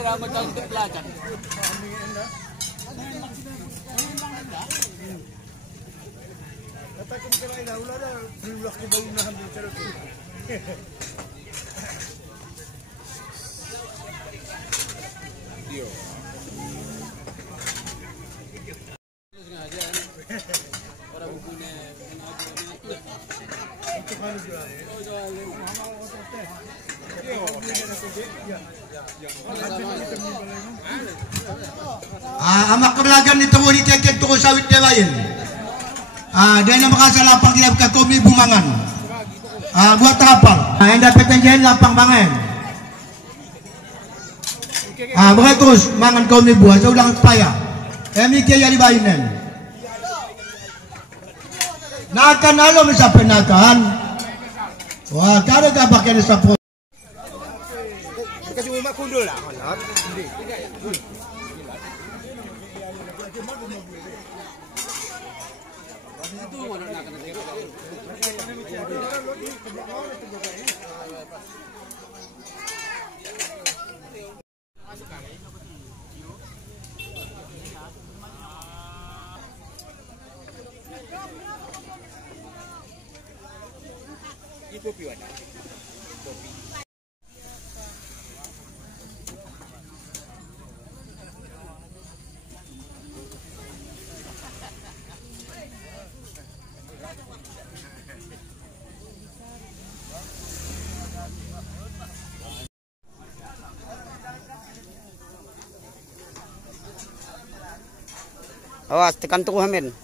lah macam untuk belajar. Kata kung kailangan na wala na, tulak ni bawang na hamil sa roti. Dio. Para bukunya Ito paano sila eh? Amak kebelagan itu di kekek toko sawit dewain. Dia nak makasih lapang kita ke komi bumangan. Buat kapal. Yang dapat penjahin lapang bangen. Bukan terus mangan komi buah. Saya ulang payah. Ini kaya di bainan. Nakan alo misapen nakan. Wah, kada ka pakai ni sapro. Kasi umak kundul lah. Kopi warna. Kopi. Awas, tekan tuku hamin.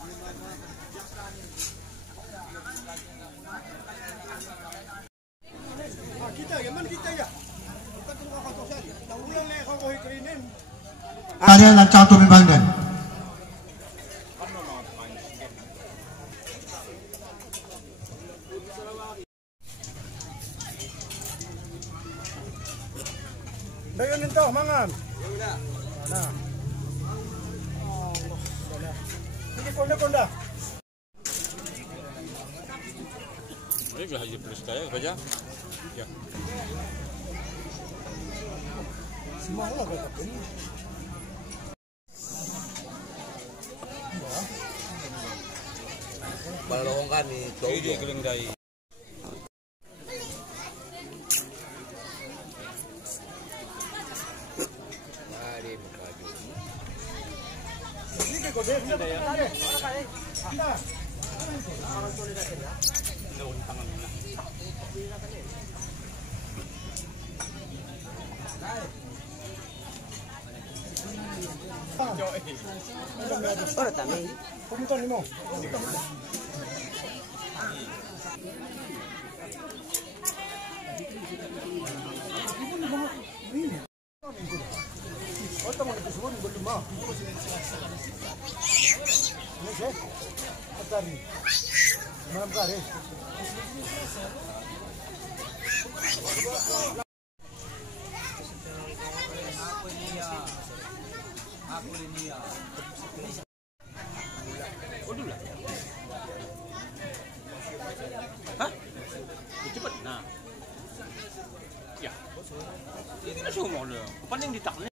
Ada nak catur membangun. Dayon nito, mangan. Nah. Ini konda. Ini sudah haji plus kaya saja. Ya. Semua lah kata pun. Balong kan itu. Ini keling dai. Ini kok dia ada. Ada. Ora tamay. Pumunta nimo. Oto mo nito suwon gusto mo. Ano siya? Atari. Manam kare. Aku ini ya. Udah lah. Hah? Cepat. Nah. Ya. Ini semua dah. Paling ditakni.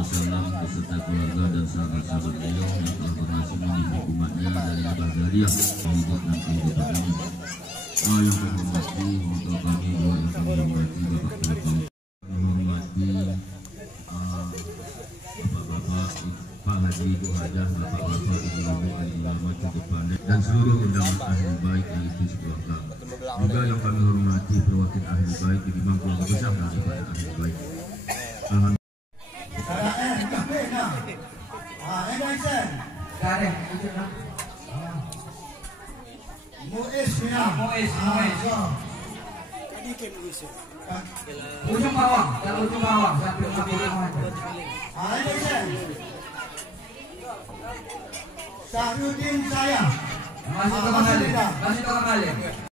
Salam beserta keluarga dan sahabat-sahabat beliau yang telah berhasil mendidik umatnya dari Bajariah hidup dan kehidupan ini. Yang kami hormati untuk kami dua yang kami hormati Bapak Ketua, kami hormati Bapak-bapak Pak Haji Ibu Hajah, Bapak-bapak Ibu-ibu dan ulama cukup pandai dan seluruh undangan ahli baik yang itu sekeluarga. Juga yang kami hormati perwakilan ahli baik di bidang keluarga besar dan ahli baik. Ujung bawah, kalau ujung bawah sampai ujung bawah. Sahrudin saya. Masih kembali.